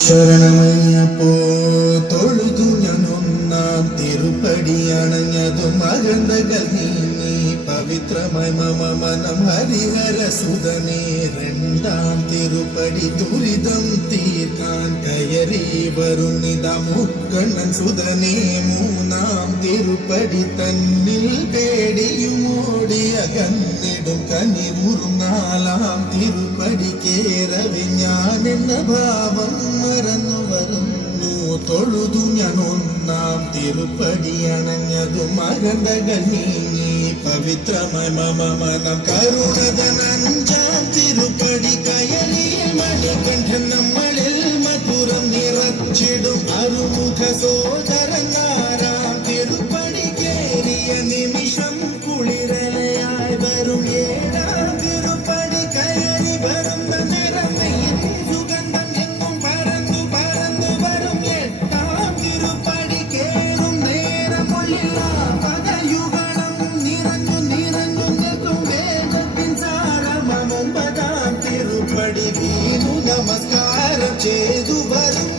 ശരണമയ്യപ്പോ തൊഴുതു ഞാൻ ഒന്നാം തിരുപ്പടി അണഞ്ഞതു മകന്തകൾ നീ പവിത്രമായി മമ മനം ഹരിഹര സുതനേ രണ്ടാം തിരുപ്പടി ദുരിതം തീർക്കാൻ കയറി വരുന്നിത മുക്കണ്ണൻ സുതനേ മൂന്നാം തിരുപ്പടി തന്നിൽ പേടിയും ഓടി അകന്നിടും കനിമുറും നാലാം തിരുപ്പടി കേരവി ഞാൻ എന്ന ഭാവം മറന്നു വരുന്നു തൊഴുതു ഞാൻ ഒന്നാം തിരുപ്പടി അണഞ്ഞതു മകണ്ടകൾ നീങ്ങി പവിത്രമായി മമ മനം കരുണതൻ അഞ്ചാം തിരുപ്പടി കയറിയ മണികണ്ഠൻ നമ്മളിൽ മധുരം നിറച്ചിടും അറുമുഖ സോദരനാരാം തിരുപ്പടി കേറിയ നിമിഷം കുളിരലയായി വരും ഏഴാം തിരുപ്പടി കയറി വരുന്ന നിറമയിൽ സുഗന്ധം എങ്ങും പറന്നു പറന്നു വരും എട്ടാം തിരുപ്പടി കേറും നേരമൊഴില്ല പദയുഗണം നിറഞ്ഞു നിറഞ്ഞു നിൽക്കും വേദത്തിൻ സാരമം ഒമ്പതാം തിരുപ്പടി വീണു നമസ്കാരം ചെയ്തു വരുന്നു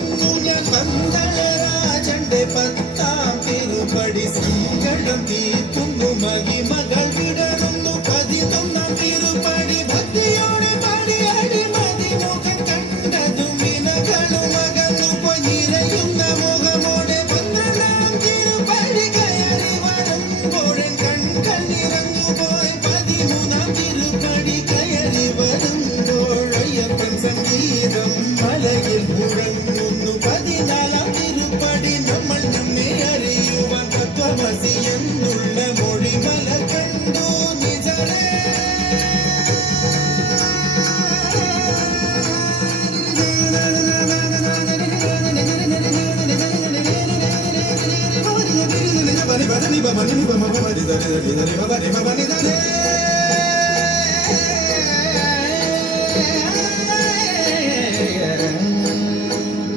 ഞാൻ മന്ദളരാജന്റെ പത്താം തിരുപ്പടി സങ്കടം തീർക്കുന്നു മഹിമകൾ വിടരുന്നു പതിനൊന്നാം തിരുപ്പടി ഭക്തിയോടെ പാടി അടിമതി മുഖം കണ്ടതും വിനകളും അകന്നു പോയി നിറയുന്ന മുഖമോടെ പന്ത്രണ്ടാം തിരുപ്പടി കയറി വരുമ്പോഴൻ കൺകൾ നിറഞ്ഞു പോയി പതിമൂന്നാം തിരുപ്പടി കയറി വരുമ്പോൾ അയ്യപ്പൻ സംഗീതം മലയിൽ മുഴങ്ങുന്നു പതിനാലാം തിരുപ്പടി നമ്മൾ നമ്മെ അറിയുവാൻ തത്വമസി എന്നുള്ള മൊഴിമല കണ്ടു നിജലേ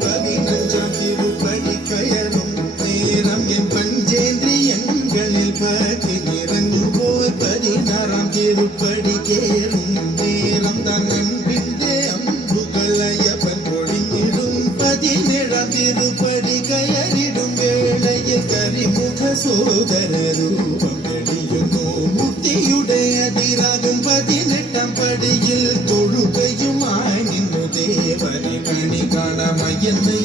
பதினஞ்சாம் திருப்படி கயரும் நேரம் என் பஞ்சேந்திரியங்களில் பற்றி நிறந்து போய் பதினாறாம் திருப்படி கேளும் நேரம் தான் அன்பின்றே அம்புகளையப்பன் பொழிந்திடும் பதினேழாம் திருப்படி கயறிடும் വേളയിൽ കരിമുഖ സോദര രൂപം തെളിയുന്നു മുക്തിയുടെ അതിരാകും പതിനെട്ടാം പടിയിൽ തൊഴുകയുമായി നിന്നു ദേവനെ കണി കാണാമയെന്ന്